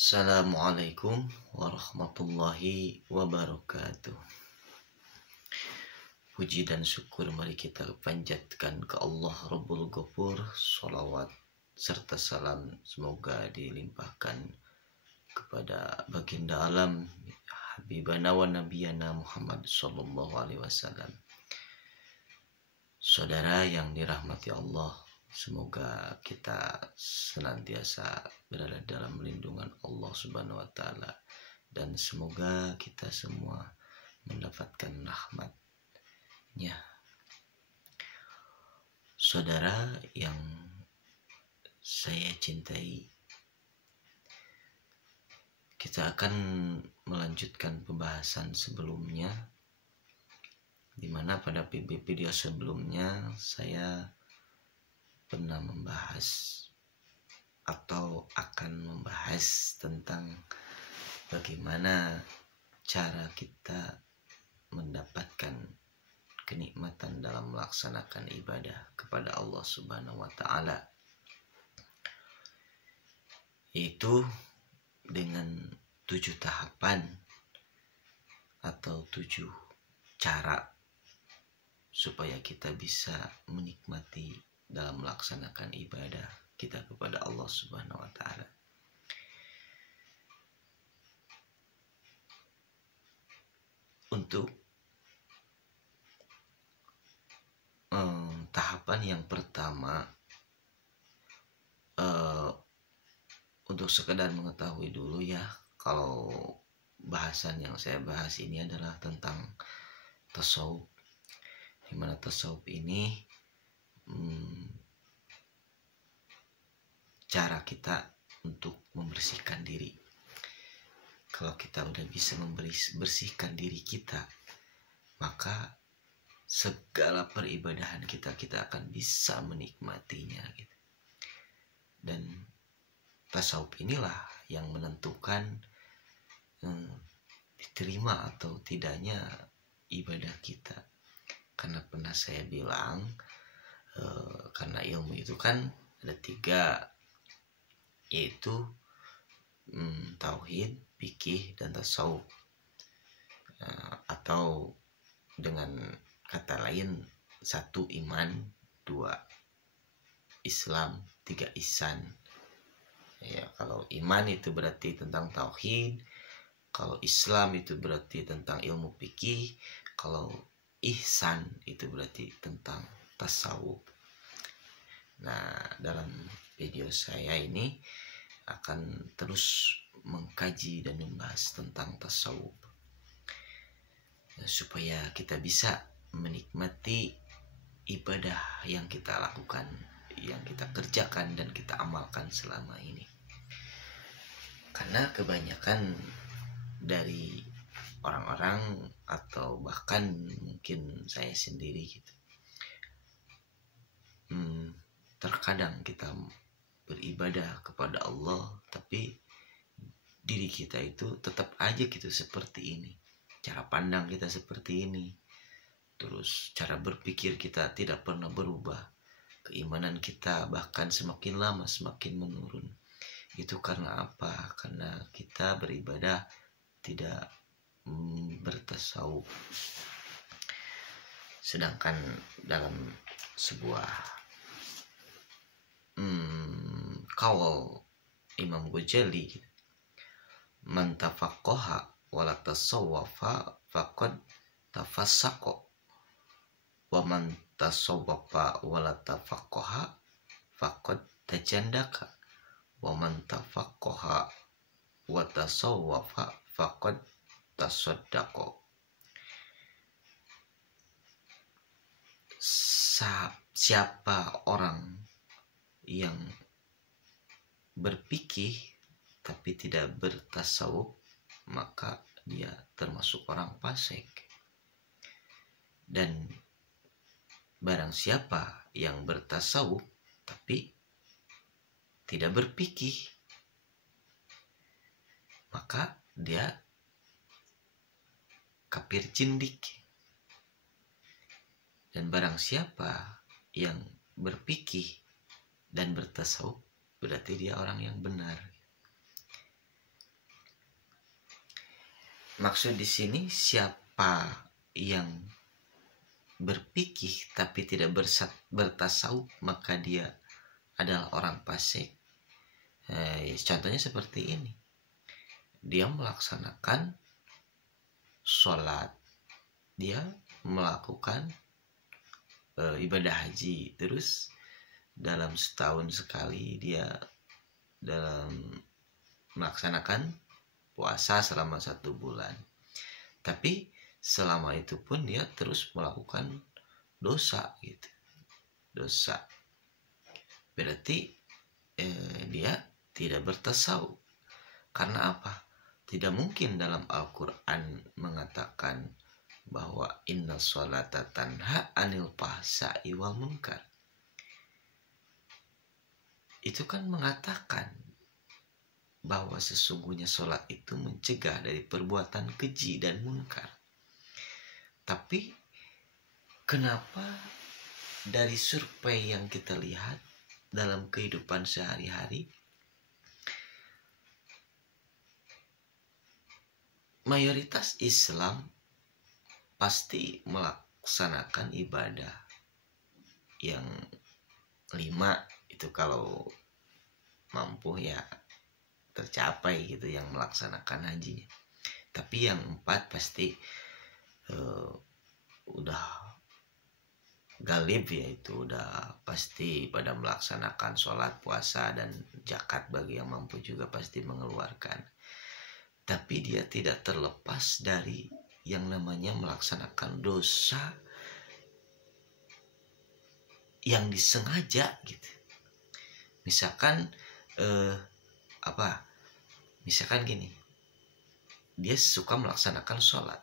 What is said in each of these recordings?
Assalamualaikum warahmatullahi wabarakatuh. Puji dan syukur mari kita panjatkan ke Allah Rabbul Ghafur. Sholawat serta salam semoga dilimpahkan kepada baginda alam Habibana wa Nabiyana Muhammad Sallallahu Alaihi Wasallam. Saudara yang dirahmati Allah, semoga kita senantiasa berada dalam lindungan Allah Subhanahu wa taala dan semoga kita semua mendapatkan rahmat-Nya. Saudara yang saya cintai, kita akan melanjutkan pembahasan sebelumnya, di mana pada video sebelumnya saya pernah membahas atau akan membahas tentang bagaimana cara kita mendapatkan kenikmatan dalam melaksanakan ibadah kepada Allah Subhanahu wa taala, yaitu dengan 7 tahapan atau 7 cara supaya kita bisa menikmati dalam melaksanakan ibadah kita kepada Allah Subhanahu wa taala. Untuk tahapan yang pertama, untuk sekedar mengetahui dulu ya, kalau bahasan yang saya bahas ini adalah tentang tasawuf, di mana tasawuf ini cara kita untuk membersihkan diri. Kalau kita udah bisa membersihkan diri kita, maka segala peribadahan kita akan bisa menikmatinya gitu. Dan tasawuf inilah yang menentukan diterima atau tidaknya ibadah kita. Karena pernah saya bilang, karena ilmu itu kan ada 3, yaitu tauhid, fikih, dan tasawuf. Atau dengan kata lain, 1 iman, 2 Islam, 3 ihsan. Ya, kalau iman itu berarti tentang tauhid, kalau Islam itu berarti tentang ilmu fikih, kalau ihsan itu berarti tentang tasawuf. Nah, dalam video saya ini akan terus mengkaji dan membahas tentang tasawuf, supaya kita bisa menikmati ibadah yang kita lakukan, yang kita kerjakan dan kita amalkan selama ini. Karena kebanyakan dari orang-orang atau bahkan mungkin saya sendiri gitu, terkadang kita beribadah kepada Allah tapi diri kita itu tetap aja gitu seperti ini, cara pandang kita seperti ini, terus cara berpikir kita tidak pernah berubah, keimanan kita bahkan semakin lama semakin menurun. Itu karena apa? Karena kita beribadah tidak bertasawuf. Sedangkan dalam sebuah qaul Imam Ghazali, man tafaqqaha wala tasawwafa faqad tafassaqa wa man tasawwafa wala tafaqqaha faqad tajandaka wa man tafaqqaha wa tasawwafa faqad tasaddaqa. Siapa orang yang berpikir tapi tidak bertasawuf, maka dia termasuk orang fasik. Dan barang siapa yang bertasawuf tapi tidak berpikir, maka dia kafir jindik. Dan barang siapa yang berpikir dan bertasawuf, berarti dia orang yang benar. maksud di sini siapa yang berpikir tapi tidak bertasawuf, maka dia adalah orang fasik. Contohnya seperti ini. Dia melaksanakan sholat, dia melakukan ibadah haji, terus dalam setahun sekali dia dalam melaksanakan puasa selama 1 bulan. Tapi selama itu pun dia terus melakukan dosa gitu. Dosa. Berarti dia tidak bertasawuf. Karena apa? Tidak mungkin dalam Al-Quran mengatakan bahwa inna sholata tanha anil fahsya'i wal munkar. Itu kan mengatakan bahwa sesungguhnya sholat itu mencegah dari perbuatan keji dan munkar. Tapi kenapa dari survei yang kita lihat dalam kehidupan sehari-hari, mayoritas Islam pasti melaksanakan ibadah yang 5 itu kalau mampu ya tercapai gitu yang melaksanakan hajinya. Tapi yang 4 pasti udah galib, yaitu udah pasti pada melaksanakan sholat, puasa, dan zakat. Bagi yang mampu juga pasti mengeluarkan. Tapi dia tidak terlepas dari yang namanya melaksanakan dosa yang disengaja gitu. Misalkan misalkan gini, dia suka melaksanakan sholat,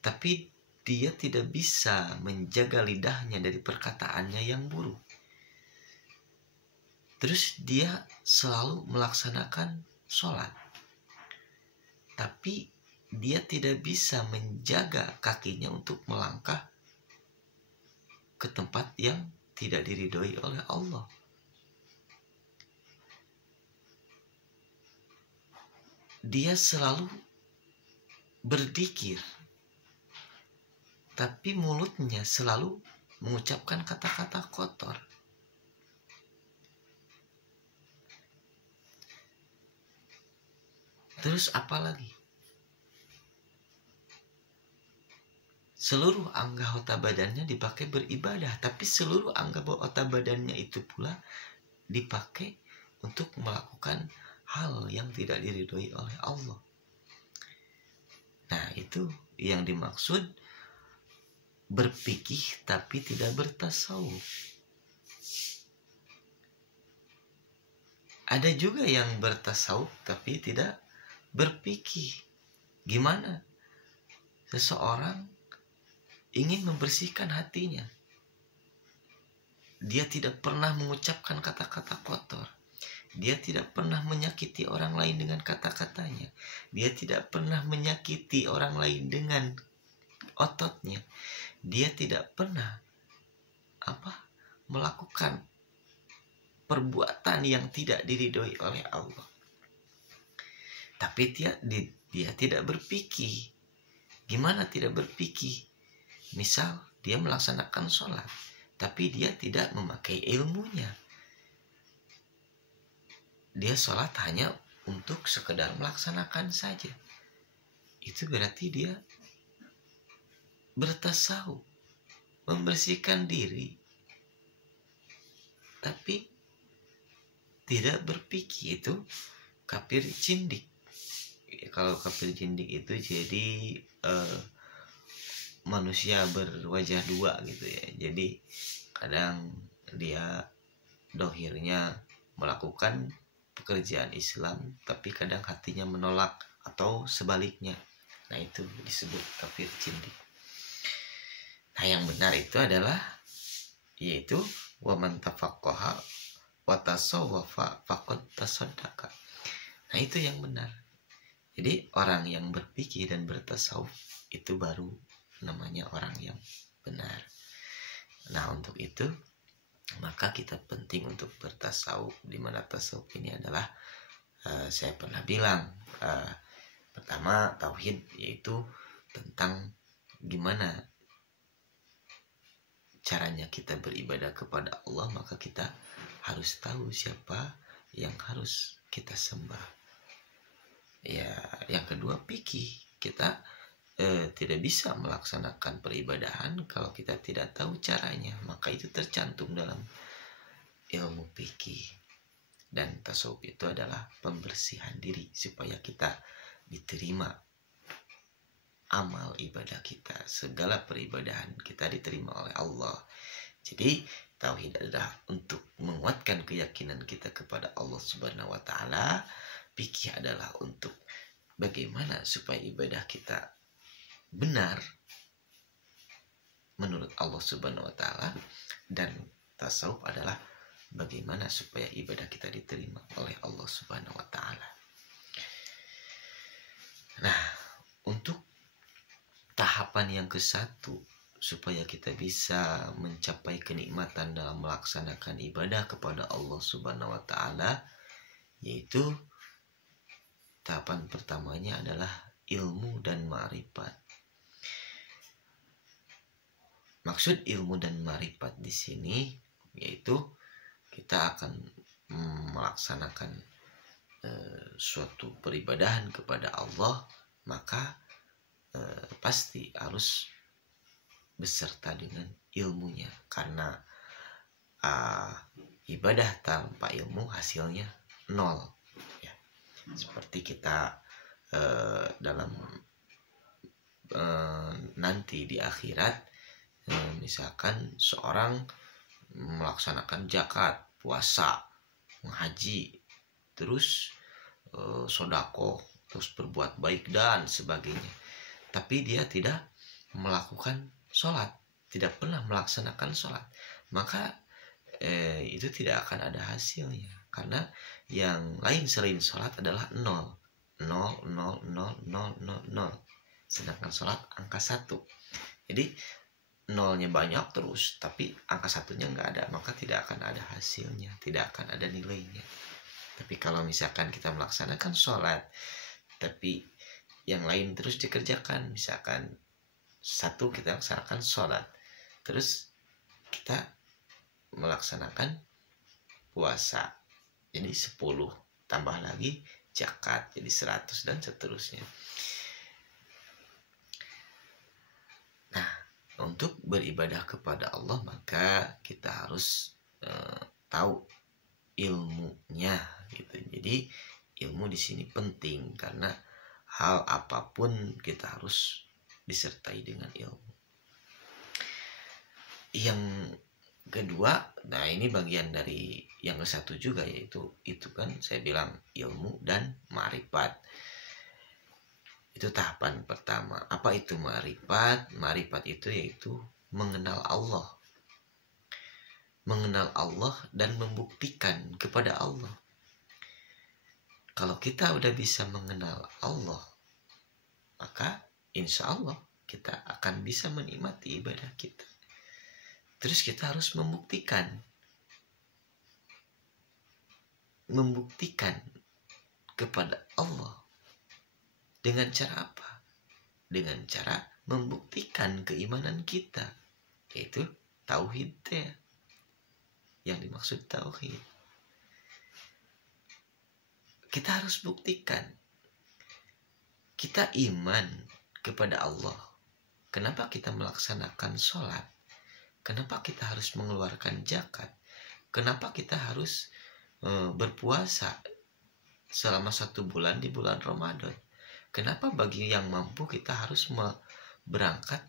tapi dia tidak bisa menjaga lidahnya dari perkataannya yang buruk. Terus dia selalu melaksanakan sholat, tapi dia tidak bisa menjaga kakinya untuk melangkah ke tempat yang tidak diridhoi oleh Allah. Dia selalu berzikir, tapi mulutnya selalu mengucapkan kata-kata kotor. Terus apa lagi? Seluruh anggota badannya dipakai beribadah, tapi seluruh anggota badannya itu pula dipakai untuk melakukan hal yang tidak diridhoi oleh Allah. Nah, itu yang dimaksud berpikir tapi tidak bertasawuf. Ada juga yang bertasawuf tapi tidak berpikir. Gimana seseorang ingin membersihkan hatinya? Dia tidak pernah mengucapkan kata-kata kotor. Dia tidak pernah menyakiti orang lain dengan kata-katanya. Dia tidak pernah menyakiti orang lain dengan ototnya. Dia tidak pernah melakukan perbuatan yang tidak diridhoi oleh Allah. Tapi dia tidak berpikir. Gimana tidak berpikir? Misal dia melaksanakan sholat, tapi dia tidak memakai ilmunya. Dia sholat hanya untuk sekedar melaksanakan saja. Itu berarti dia bertasawuf, membersihkan diri, tapi tidak berpikir. Itu kafir jindik. Kalau kafir jindik itu jadi manusia berwajah 2 gitu ya. Jadi kadang dia dohirnya melakukan pekerjaan Islam, tapi kadang hatinya menolak, atau sebaliknya. Nah, itu disebut kafir jindik. Nah, yang benar itu adalah yaitu wa man tafaqqaha wa tasawwafa faqad tasaddaqa. Nah, itu yang benar. Jadi orang yang berpikir dan bertasawuf itu baru namanya orang yang benar. Nah, untuk itu maka kita penting untuk bertasawuf, di mana tasawuf ini adalah saya pernah bilang Pertama, tauhid yaitu tentang gimana caranya kita beribadah kepada Allah, maka kita harus tahu siapa yang harus kita sembah. Ya, yang kedua fikih. Kita tidak bisa melaksanakan peribadahan kalau kita tidak tahu caranya, maka itu tercantum dalam ilmu fikih. Dan tasawuf itu adalah pembersihan diri supaya kita diterima amal ibadah kita, segala peribadahan kita diterima oleh Allah. Jadi tauhid adalah untuk menguatkan keyakinan kita kepada Allah Subhanahu wa taala. Fikih adalah untuk bagaimana supaya ibadah kita benar menurut Allah Subhanahu wa taala, dan tasawuf adalah bagaimana supaya ibadah kita diterima oleh Allah Subhanahu wa taala. Nah, untuk tahapan yang ke-1 supaya kita bisa mencapai kenikmatan dalam melaksanakan ibadah kepada Allah Subhanahu wa taala, yaitu tahapan pertamanya adalah ilmu dan ma'rifat. Maksud ilmu dan ma'rifat di sini yaitu kita akan melaksanakan suatu peribadahan kepada Allah, maka pasti harus beserta dengan ilmunya, karena ibadah tanpa ilmu hasilnya nol. Ya. Seperti kita dalam nanti di akhirat, misalkan seorang melaksanakan zakat, puasa, menghaji, terus sodako, terus berbuat baik dan sebagainya, tapi dia tidak melakukan sholat, tidak pernah melaksanakan sholat, maka itu tidak akan ada hasilnya, karena yang lain selain sholat adalah nol, sedangkan sholat angka 1. Jadi nolnya banyak terus, tapi angka 1-nya nggak ada, maka tidak akan ada hasilnya, tidak akan ada nilainya. Tapi kalau misalkan kita melaksanakan sholat, tapi yang lain terus dikerjakan, misalkan 1 kita laksanakan sholat, terus kita melaksanakan puasa, jadi 10, tambah lagi zakat, jadi 100, dan seterusnya. Nah, untuk beribadah kepada Allah maka kita harus tahu ilmunya gitu. Jadi ilmu di sini penting, karena hal apapun kita harus disertai dengan ilmu. Yang kedua, nah ini bagian dari yang ke-1 juga, yaitu itu kan saya bilang ilmu dan ma'rifat. Itu tahapan pertama. Apa itu ma'rifat? Ma'rifat itu yaitu mengenal Allah. Mengenal Allah dan membuktikan kepada Allah. Kalau kita udah bisa mengenal Allah, maka insya Allah kita akan bisa menikmati ibadah kita. Terus kita harus membuktikan kepada Allah. Dengan cara apa? Dengan cara membuktikan keimanan kita, yaitu tauhid ya. Yang dimaksud tauhid, kita harus buktikan kita iman kepada Allah. Kenapa kita melaksanakan sholat? Kenapa kita harus mengeluarkan zakat? Kenapa kita harus berpuasa selama 1 bulan di bulan Ramadan? Kenapa bagi yang mampu kita harus berangkat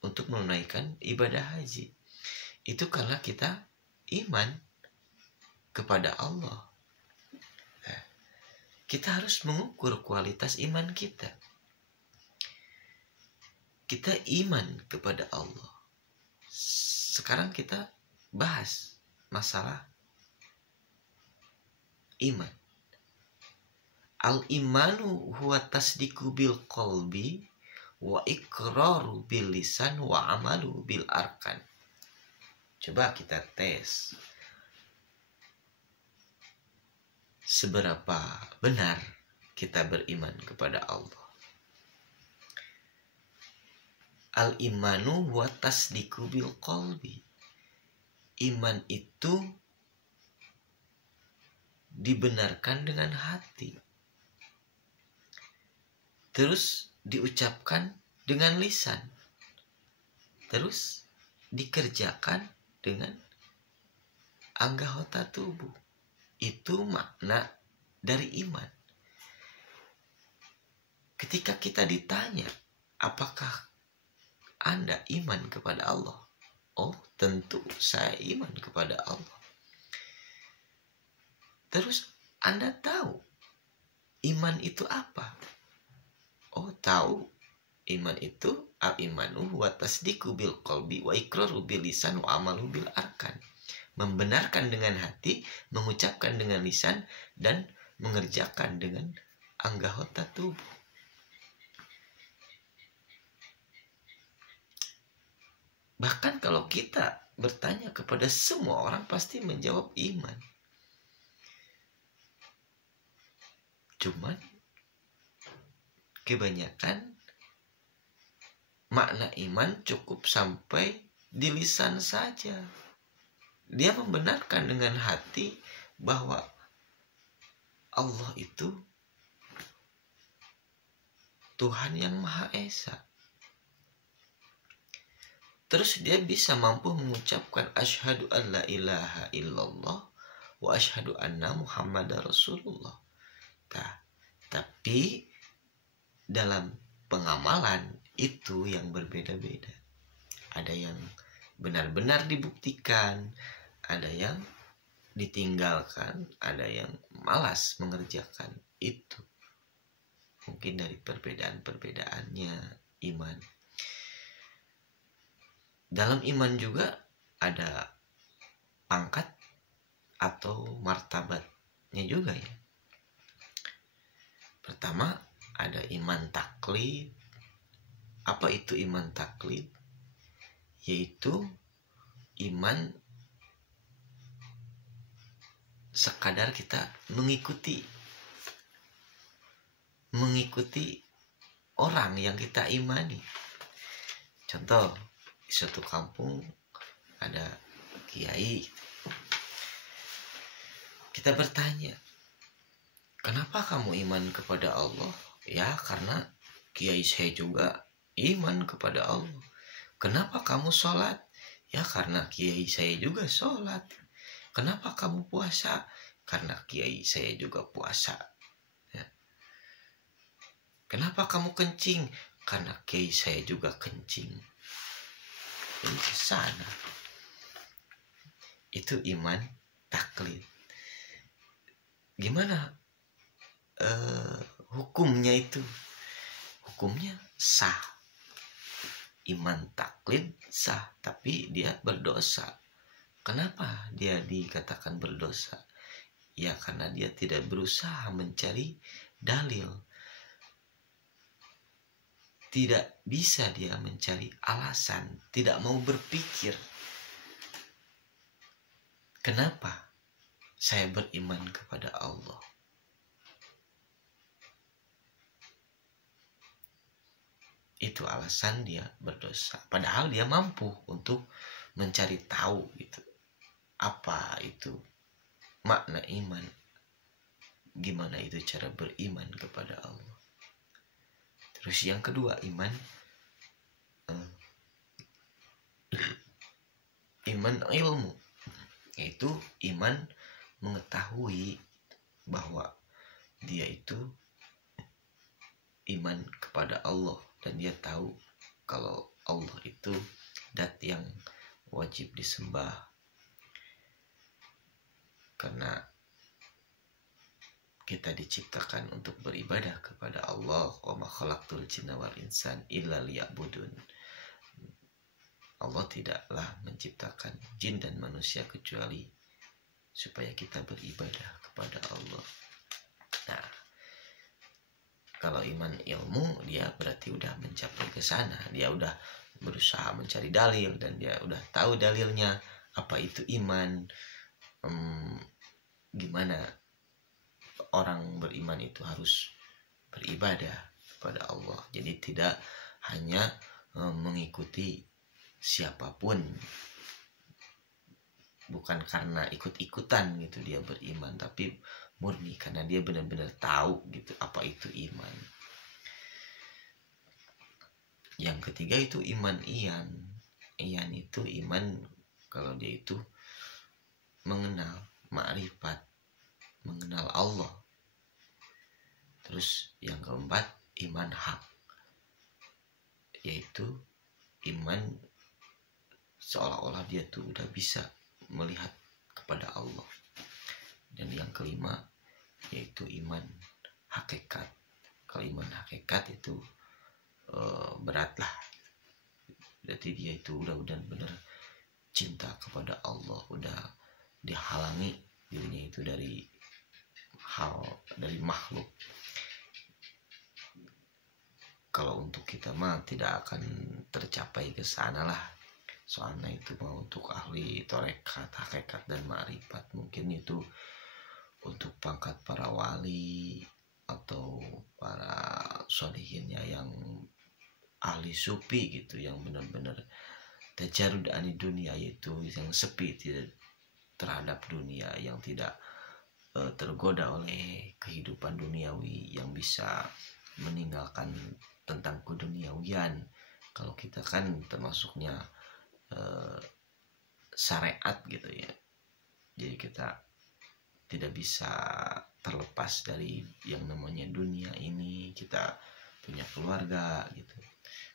untuk menunaikan ibadah haji? Itu karena kita iman kepada Allah. Nah, kita harus mengukur kualitas iman kita. Kita iman kepada Allah. Sekarang kita bahas masalah iman. Al-imanu huwa tasdiku bil qalbi wa iqraru bil lisan wa amalu bil arkan. Coba kita tes seberapa benar kita beriman kepada Allah. Al-imanu wa tasdiqu bil qalbi. Iman itu dibenarkan dengan hati, terus diucapkan dengan lisan, terus dikerjakan dengan anggota tubuh. Itu makna dari iman. Ketika kita ditanya, apakah Anda iman kepada Allah? Oh, tentu saya iman kepada Allah. Terus Anda tahu iman itu apa? Oh, tahu. Iman itu al-imanu wa tasdiqu bil qalbi wa iqraru bil lisan wa amalu bil arkan. Membenarkan dengan hati, mengucapkan dengan lisan, dan mengerjakan dengan anggota tubuh. Bahkan kalau kita bertanya kepada semua orang, pasti menjawab iman. Cuman kebanyakan makna iman cukup sampai di lisan saja. Dia membenarkan dengan hati bahwa Allah itu Tuhan yang Maha Esa. Terus dia bisa mampu mengucapkan asyhadu an la ilaha illallah wa asyhadu anna Muhammadar Rasulullah. Tapi dalam pengamalan itu yang berbeda-beda. Ada yang benar-benar dibuktikan, ada yang ditinggalkan, ada yang malas mengerjakan itu. Mungkin dari perbedaan-perbedaannya iman. Dalam iman juga ada pangkat atau martabatnya juga ya. Pertama ada iman taklid. Apa itu iman taklid? Yaitu iman sekadar kita mengikuti orang yang kita imani. Contoh, di suatu kampung ada kiai. Kita bertanya, kenapa kamu iman kepada Allah? Ya, karena kiai saya juga iman kepada Allah. Kenapa kamu sholat? Ya, karena kiai saya juga sholat. Kenapa kamu puasa? Karena kiai saya juga puasa. Ya. Kenapa kamu kencing? Karena kiai saya juga kencing. Ini ke sana. Itu iman taklid. Gimana hukumnya itu? Hukumnya sah. Iman taklid sah, tapi dia berdosa. Kenapa dia dikatakan berdosa? Ya, karena dia tidak berusaha mencari dalil. Tidak bisa dia mencari alasan, tidak mau berpikir. Kenapa saya beriman kepada Allah? Itu alasan dia berdosa. Padahal dia mampu untuk mencari tahu gitu. Apa itu makna iman? Gimana itu cara beriman kepada Allah? Terus yang kedua, iman ilmu. Yaitu iman mengetahui bahwa dia itu iman kepada Allah. Dan dia tahu kalau Allah itu zat yang wajib disembah. Karena kita diciptakan untuk beribadah kepada Allah. Wa ma khalaqtul jinna wal insan illa liya'budun. Allah tidaklah menciptakan jin dan manusia kecuali supaya kita beribadah kepada Allah. Nah, kalau iman ilmu, dia berarti udah mencapai ke sana. Dia udah berusaha mencari dalil dan dia udah tahu dalilnya. Apa itu iman? Gimana orang beriman itu harus beribadah kepada Allah. Jadi tidak hanya mengikuti siapapun, bukan karena ikut-ikutan gitu dia beriman, tapi murni karena dia benar-benar tahu gitu apa itu iman. Yang ketiga itu iman iyan. Iyan itu iman kalau dia itu mengenal ma'rifat, mengenal Allah. Terus yang keempat iman hak, yaitu iman seolah-olah dia tuh udah bisa melihat kepada Allah. Dan yang kelima yaitu iman hakikat. Kalau iman hakikat itu berat lah. Berarti dia itu udah benar-benar cinta kepada Allah, udah dihalangi dirinya itu dari makhluk. Kalau untuk kita mah tidak akan tercapai ke sana lah. Soalnya itu mah untuk ahli tarekat, hakikat dan ma'rifat. Mungkin itu untuk pangkat para wali atau para sholihinnya yang ahli sufi gitu, yang benar-benar tajarud ani dunia, yaitu yang sepi terhadap dunia, yang tidak tergoda oleh kehidupan duniawi, yang bisa meninggalkan tentang keduniawian. Kalau kita kan termasuknya syariat gitu ya, jadi kita tidak bisa terlepas dari yang namanya dunia ini. Kita punya keluarga gitu.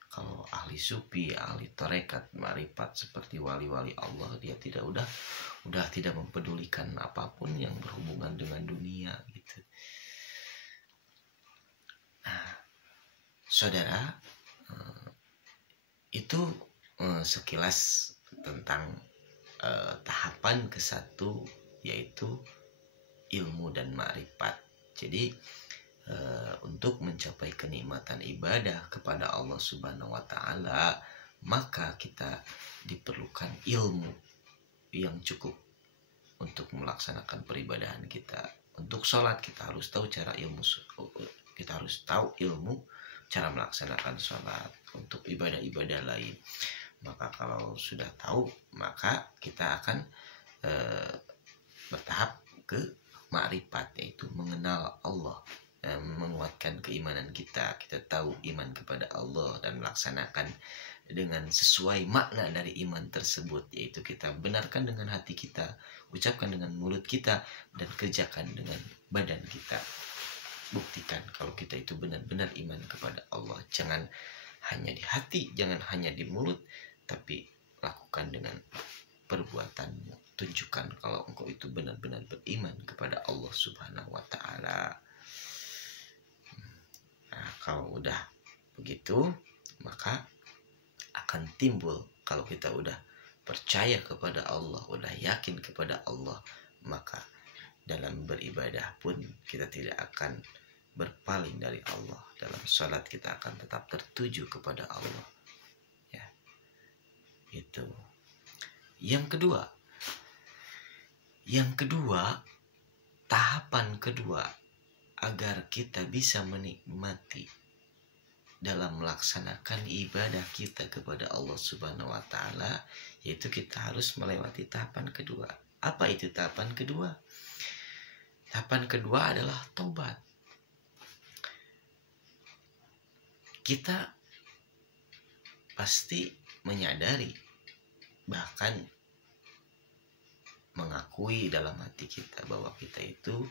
Kalau ahli sufi, ahli tarekat, ma'rifat seperti wali-wali Allah, dia udah tidak mempedulikan apapun yang berhubungan dengan dunia gitu. Nah, saudara, itu sekilas tentang tahapan ke-1, yaitu ilmu dan ma'rifat. Jadi untuk mencapai kenikmatan ibadah kepada Allah Subhanahu wa Ta'ala, maka kita diperlukan ilmu yang cukup untuk melaksanakan peribadahan kita. Untuk sholat kita harus tahu ilmu cara melaksanakan sholat. Untuk ibadah-ibadah lain, maka kalau sudah tahu, maka kita akan bertahap ke ma'rifat, yaitu mengenal Allah, menguatkan keimanan kita. Kita tahu iman kepada Allah dan melaksanakan dengan sesuai makna dari iman tersebut, yaitu kita benarkan dengan hati kita, ucapkan dengan mulut kita, dan kerjakan dengan badan kita. Buktikan kalau kita itu benar-benar iman kepada Allah. Jangan hanya di hati, jangan hanya di mulut, tapi lakukan dengan perbuatanmu. Tunjukkan kalau engkau itu benar-benar beriman kepada Allah Subhanahu wa Ta'ala. Nah, kalau udah begitu, maka akan timbul, kalau kita udah percaya kepada Allah, udah yakin kepada Allah, maka dalam beribadah pun kita tidak akan berpaling dari Allah. Dalam sholat kita akan tetap tertuju kepada Allah. Ya, itu. Yang kedua, tahapan kedua agar kita bisa menikmati dalam melaksanakan ibadah kita kepada Allah Subhanahu wa Ta'ala, yaitu kita harus melewati tahapan kedua. Apa itu tahapan kedua? Tahapan kedua adalah tobat. Kita pasti menyadari, bahkan mengakui dalam hati kita bahwa kita itu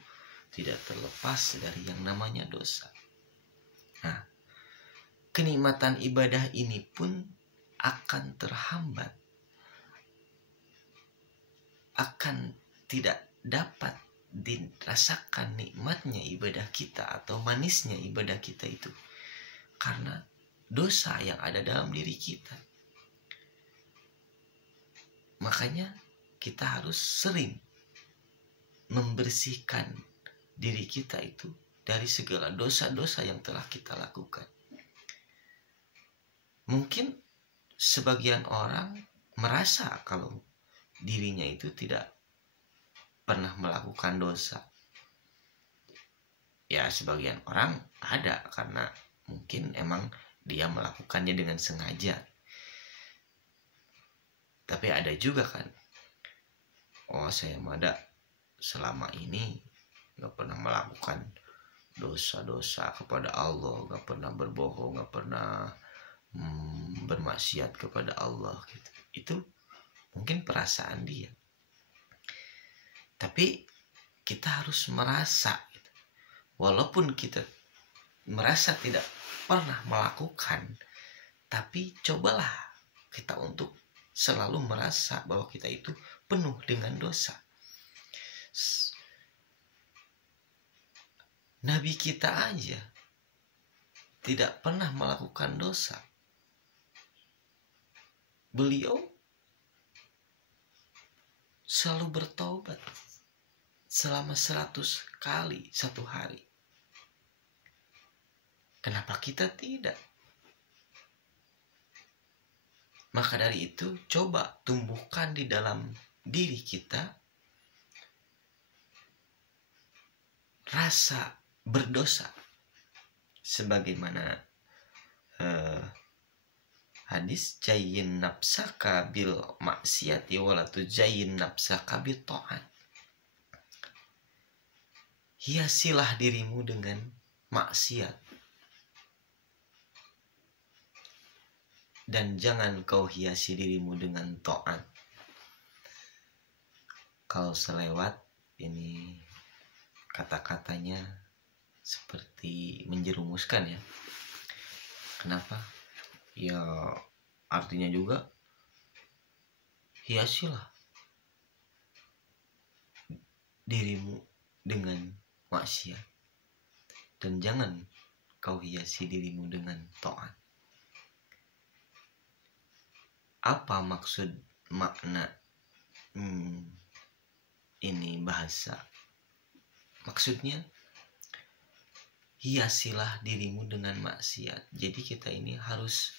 tidak terlepas dari yang namanya dosa. Nah, kenikmatan ibadah ini pun akan terhambat, akan tidak dapat dirasakan nikmatnya ibadah kita atau manisnya ibadah kita itu karena dosa yang ada dalam diri kita. Makanya kita harus sering membersihkan diri kita itu dari segala dosa-dosa yang telah kita lakukan. Mungkin sebagian orang merasa kalau dirinya itu tidak pernah melakukan dosa. Ya sebagian orang ada karena mungkin emang dia melakukannya dengan sengaja. Tapi ada juga kan, oh saya mada selama ini gak pernah melakukan dosa-dosa kepada Allah, gak pernah berbohong, gak pernah bermaksiat kepada Allah gitu. Itu mungkin perasaan dia. Tapi kita harus merasa gitu. Walaupun kita merasa tidak pernah melakukan, tapi cobalah kita untuk selalu merasa bahwa kita itu penuh dengan dosa. Nabi kita aja tidak pernah melakukan dosa. Beliau selalu bertobat selama 100 kali satu hari. Kenapa kita tidak? Maka dari itu coba tumbuhkan di dalam diri kita rasa berdosa. Sebagaimana hadis jayyin nafsaka bil maksiati wala tujayyin nafsaka bit ta'at. Hiasilah dirimu dengan maksiat dan jangan kau hiasi dirimu dengan taat. Kalau selewat ini kata-katanya seperti menjerumuskan ya. Kenapa? Ya artinya juga hiasilah dirimu dengan maksiat dan jangan kau hiasi dirimu dengan taat. Apa maksud makna ini bahasa? Maksudnya hiasilah dirimu dengan maksiat. Jadi kita ini harus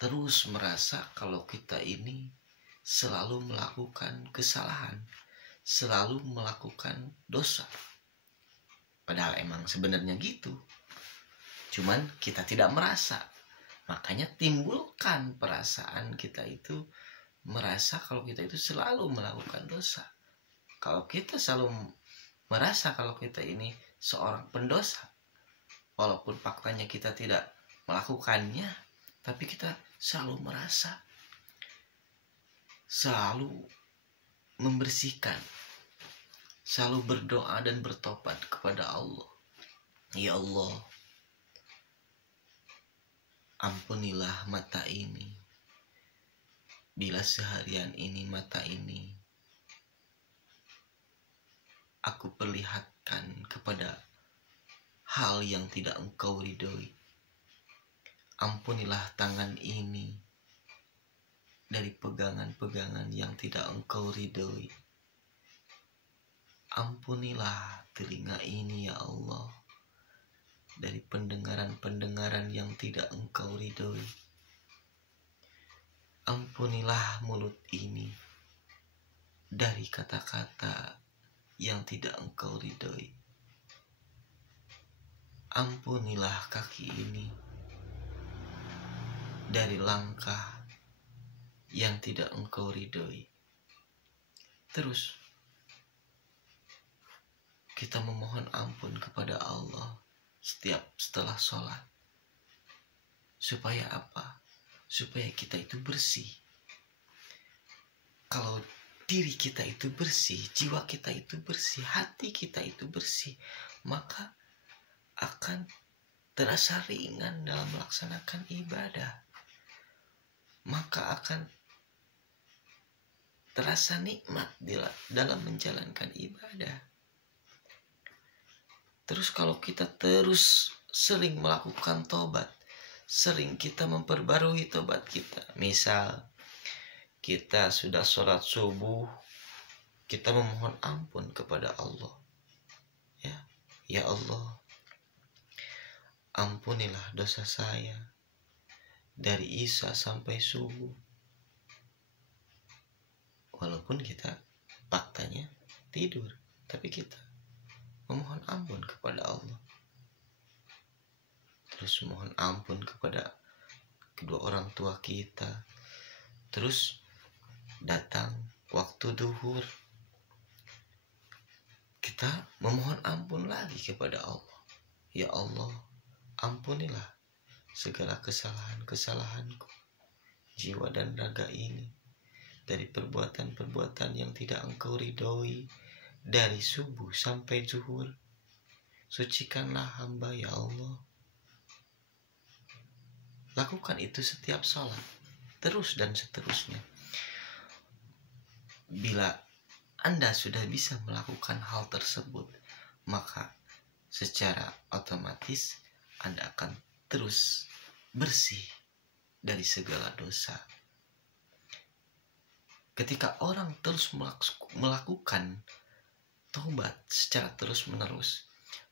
terus merasa kalau kita ini selalu melakukan kesalahan, selalu melakukan dosa. Padahal emang sebenarnya gitu. Cuman kita tidak merasa. Makanya timbulkan perasaan kita itu merasa kalau kita itu selalu melakukan dosa. Kalau kita selalu merasa kalau kita ini seorang pendosa, walaupun faktanya kita tidak melakukannya, tapi kita selalu merasa, selalu membersihkan, selalu berdoa dan bertobat kepada Allah. Ya Allah, ampunilah mata ini. Bila seharian ini mata ini aku perlihatkan kepada hal yang tidak Engkau ridhoi. Ampunilah tangan ini dari pegangan-pegangan yang tidak Engkau ridhoi. Ampunilah telinga ini ya Allah dari pendengaran-pendengaran yang tidak Engkau ridhoi. Ampunilah mulut ini dari kata-kata yang tidak Engkau ridhoi. Ampunilah kaki ini dari langkah yang tidak Engkau ridhoi. Terus kita memohon ampun kepada Allah setelah sholat. Supaya apa? Supaya kita itu bersih. Kalau diri kita itu bersih, jiwa kita itu bersih, hati kita itu bersih, maka akan terasa ringan dalam melaksanakan ibadah. Maka akan terasa nikmat dalam menjalankan ibadah. Terus kalau kita terus sering melakukan tobat, sering kita memperbarui tobat kita. Misal kita sudah sholat subuh, kita memohon ampun kepada Allah. Ya Allah, ampunilah dosa saya dari Isya sampai subuh. Walaupun kita faktanya tidur, tapi kita memohon ampun kepada Allah. Terus mohon ampun kepada kedua orang tua kita. Terus datang waktu duhur, kita memohon ampun lagi kepada Allah. Ya Allah, ampunilah segala kesalahan-kesalahanku, jiwa dan raga ini, dari perbuatan-perbuatan yang tidak Engkau ridhoi, dari subuh sampai zuhur. Sucikanlah hamba ya Allah. Lakukan itu setiap sholat, terus dan seterusnya. Bila Anda sudah bisa melakukan hal tersebut, maka secara otomatis Anda akan terus bersih dari segala dosa. Ketika orang terus melakukan taubat secara terus-menerus,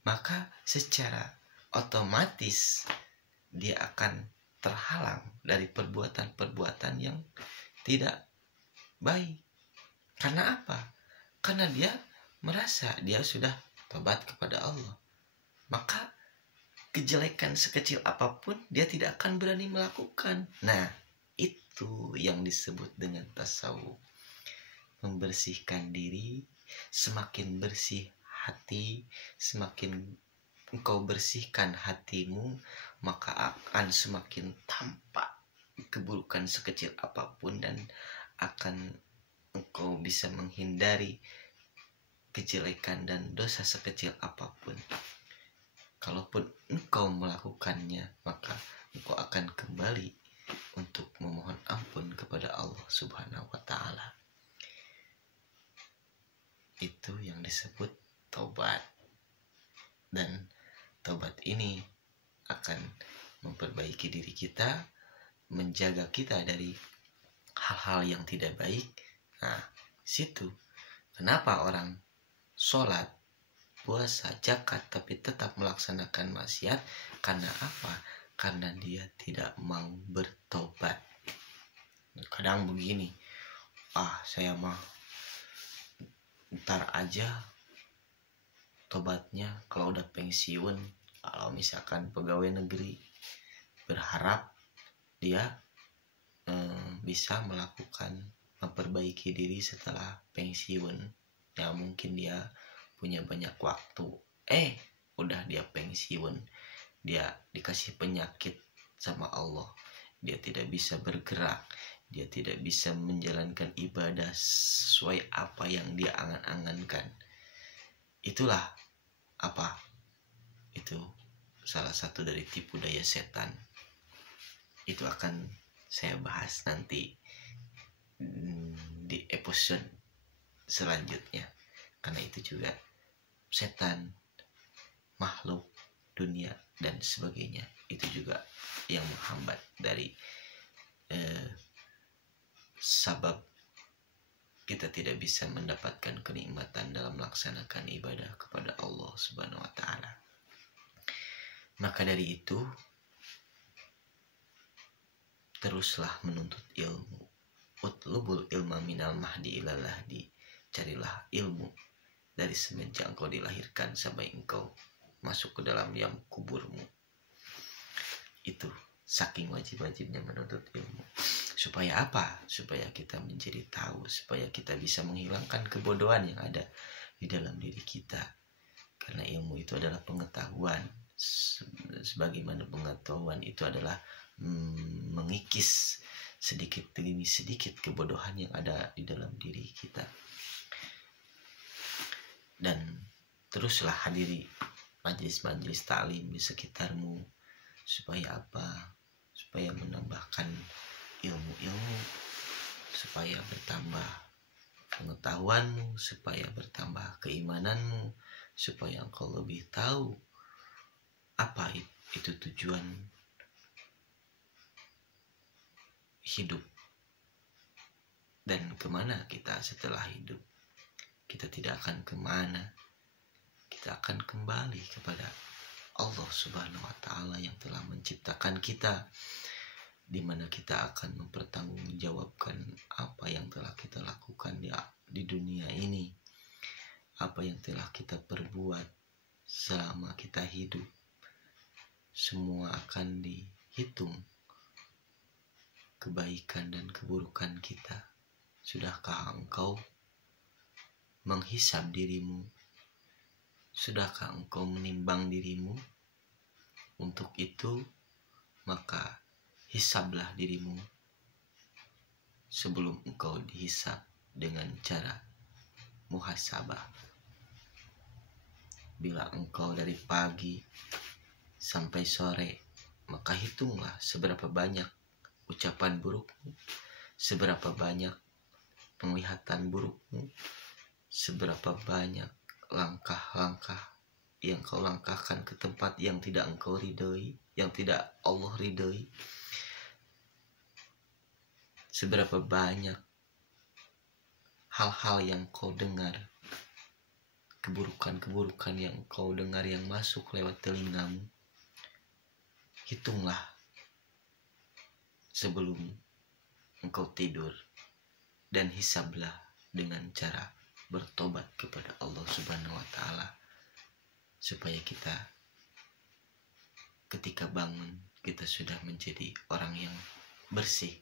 maka secara otomatis dia akan terhalang dari perbuatan-perbuatan yang tidak baik. Karena apa? Karena dia merasa dia sudah tobat kepada Allah. Maka kejelekan sekecil apapun dia tidak akan berani melakukan. Nah, itu yang disebut dengan tasawuf. Membersihkan diri, semakin bersih hati, semakin engkau bersihkan hatimu, maka akan semakin tampak keburukan sekecil apapun dan akan engkau bisa menghindari kejelekan dan dosa sekecil apapun. Kalaupun engkau melakukannya, maka engkau akan kembali untuk memohon ampun kepada Allah Subhanahu wa Ta'ala. Itu yang disebut taubat. Dan taubat ini akan memperbaiki diri kita, menjaga kita dari hal-hal yang tidak baik. Nah, situ kenapa orang sholat, puasa, zakat tapi tetap melaksanakan maksiat? Karena apa? Karena dia tidak mau bertobat. Kadang begini, saya mah ntar aja tobatnya kalau udah pensiun. Kalau misalkan pegawai negeri, berharap dia bisa memperbaiki diri setelah pensiun. Ya mungkin dia punya banyak waktu. Udah dia pensiun, dia dikasih penyakit sama Allah. Dia tidak bisa bergerak, dia tidak bisa menjalankan ibadah sesuai apa yang dia angan-angankan. Itulah apa? Itu salah satu dari tipu daya setan. Itu akan saya bahas nanti di episode selanjutnya. Karena itu juga setan, makhluk dunia dan sebagainya, itu juga yang menghambat dari sabab kita tidak bisa mendapatkan kenikmatan dalam melaksanakan ibadah kepada Allah Subhanahu wa Ta'ala. Maka dari itu, teruslah menuntut ilmu. Utlubul ilma minal mahdi ilal lahdi. Carilah ilmu dari semenjak engkau dilahirkan sampai engkau masuk ke dalam liang kuburmu. Itu saking wajib-wajibnya menuntut ilmu. Supaya apa? Supaya kita menjadi tahu, supaya kita bisa menghilangkan kebodohan yang ada di dalam diri kita. Karena ilmu itu adalah pengetahuan. Sebagaimana pengetahuan itu adalah mengikis sedikit demi sedikit kebodohan yang ada di dalam diri kita. Dan teruslah hadiri majelis-majelis ta'lim di sekitarmu. Supaya apa? Supaya menambahkan ilmu-ilmu, supaya bertambah pengetahuanmu, supaya bertambah keimananmu, supaya engkau lebih tahu apa itu tujuan hidup dan kemana kita setelah hidup. Kita tidak akan kemana, kita akan kembali kepada Allah Subhanahu wa Ta'ala yang telah menciptakan kita, di mana kita akan mempertanggungjawabkan apa yang telah kita lakukan di dunia ini, apa yang telah kita perbuat selama kita hidup semua akan dihitung, kebaikan dan keburukan kita. Sudahkah engkau menghisab dirimu? Sudahkah engkau menimbang dirimu? Untuk itu, maka hisablah dirimu sebelum engkau dihisab dengan cara muhasabah. Bila engkau dari pagi sampai sore, maka hitunglah seberapa banyak ucapan burukmu, seberapa banyak penglihatan burukmu, seberapa banyak langkah-langkah yang kau langkahkan ke tempat yang tidak engkau ridhoi, yang tidak Allah ridhoi. Seberapa banyak hal-hal yang kau dengar, keburukan-keburukan yang kau dengar yang masuk lewat telingamu. Hitunglah sebelum engkau tidur dan hisablah dengan cara bertobat kepada Allah Subhanahu wa Ta'ala, supaya kita ketika bangun kita sudah menjadi orang yang bersih,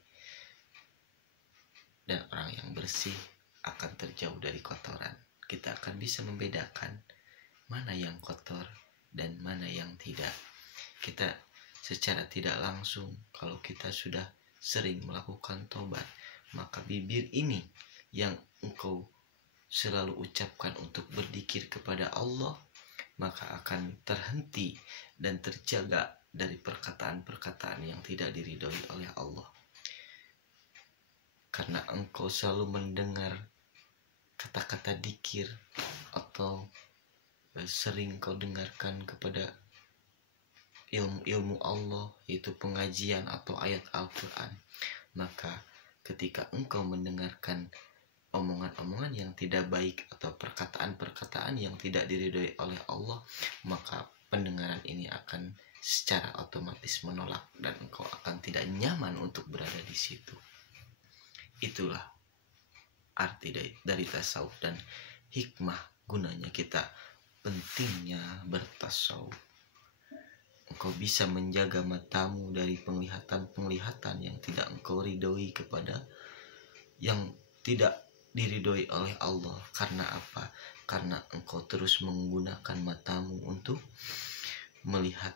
dan orang yang bersih akan terjauh dari kotoran. Kita akan bisa membedakan mana yang kotor dan mana yang tidak. Kita secara tidak langsung, kalau kita sudah sering melakukan tobat, maka bibir ini yang engkau selalu ucapkan untuk berzikir kepada Allah, maka akan terhenti dan terjaga dari perkataan-perkataan yang tidak diridhoi oleh Allah. Karena engkau selalu mendengar kata-kata dzikir atau sering kau dengarkan kepada ilmu-ilmu Allah, yaitu pengajian atau ayat Al-Quran, maka ketika engkau mendengarkan omongan-omongan yang tidak baik atau perkataan-perkataan yang tidak diridhoi oleh Allah, maka pendengaran ini akan secara otomatis menolak dan engkau akan tidak nyaman untuk berada di situ. Itulah arti dari tasawuf dan hikmah gunanya kita pentingnya bertasawuf. Engkau bisa menjaga matamu dari penglihatan-penglihatan yang tidak engkau ridhoi, kepada yang tidak diridhoi oleh Allah. Karena apa? Karena engkau terus menggunakan matamu untuk melihat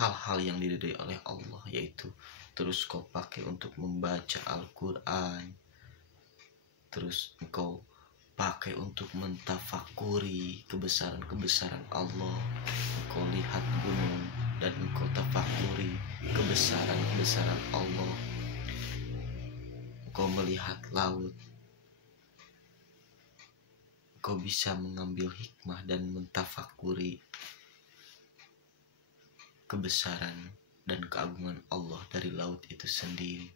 hal-hal yang diridhoi oleh Allah, yaitu terus kau pakai untuk membaca Al-Quran, terus engkau pakai untuk mentafakuri kebesaran-kebesaran Allah. Engkau lihat gunung dan engkau tafakuri kebesaran-kebesaran Allah. Engkau melihat laut, engkau bisa mengambil hikmah dan mentafakuri kebesaran dan keagungan Allah dari laut itu sendiri.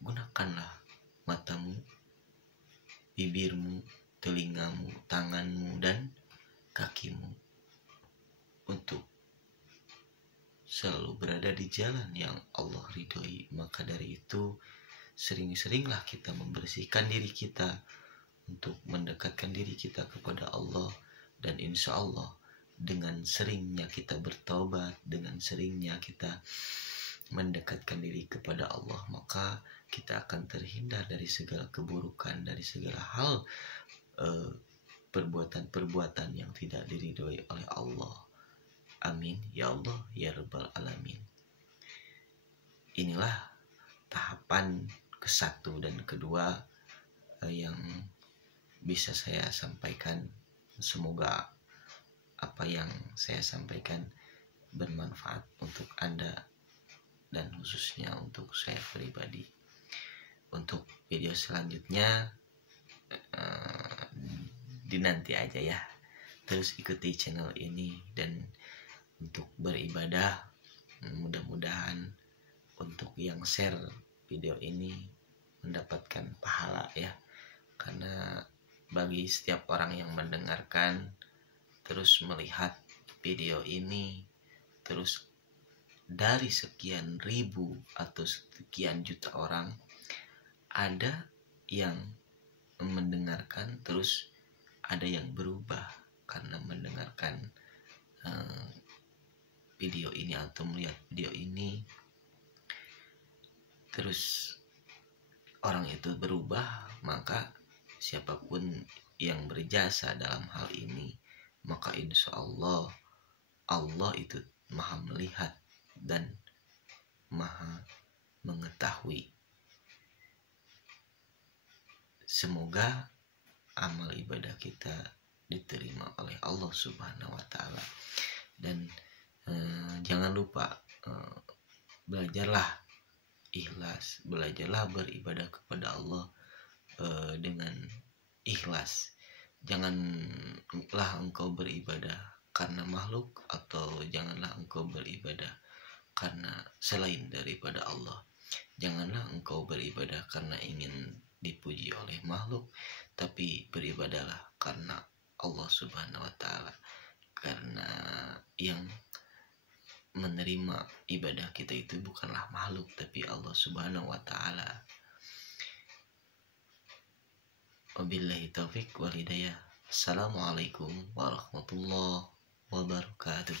Gunakanlah matamu, bibirmu, telingamu, tanganmu, dan kakimu untuk selalu berada di jalan yang Allah ridhoi. Maka dari itu, sering-seringlah kita membersihkan diri kita untuk mendekatkan diri kita kepada Allah. Dan insya Allah dengan seringnya kita bertaubat, dengan seringnya kita mendekatkan diri kepada Allah, maka kita akan terhindar dari segala keburukan, dari segala hal perbuatan-perbuatan yang tidak diridhoi oleh Allah. Amin ya Allah ya Rabbal Alamin. Inilah tahapan ke-1 dan kedua yang bisa saya sampaikan. Semoga apa yang saya sampaikan bermanfaat untuk Anda dan khususnya untuk saya pribadi. Untuk video selanjutnya dinanti aja ya. Terus ikuti channel ini, dan untuk beribadah mudah-mudahan untuk yang share video ini mendapatkan pahala ya. Karena bagi setiap orang yang mendengarkan terus melihat video ini, terus dari sekian ribu atau sekian juta orang, ada yang mendengarkan terus ada yang berubah karena mendengarkan video ini atau melihat video ini, terus orang itu berubah, maka siapapun yang berjasa dalam hal ini, maka insya Allah Allah itu maha melihat dan maha mengetahui. Semoga amal ibadah kita diterima oleh Allah Subhanahu wa Ta'ala. Dan jangan lupa belajarlah ikhlas, belajarlah beribadah kepada Allah dengan ikhlas. Janganlah engkau beribadah karena makhluk, atau janganlah engkau beribadah karena selain daripada Allah. Janganlah engkau beribadah karena ingin dipuji oleh makhluk, tapi beribadahlah karena Allah Subhanahu wa Ta'ala, karena yang menerima ibadah kita itu bukanlah makhluk tapi Allah Subhanahu wa Ta'ala. Wabillahi taufik wal hidayah. Assalamualaikum warahmatullahi wabarakatuh.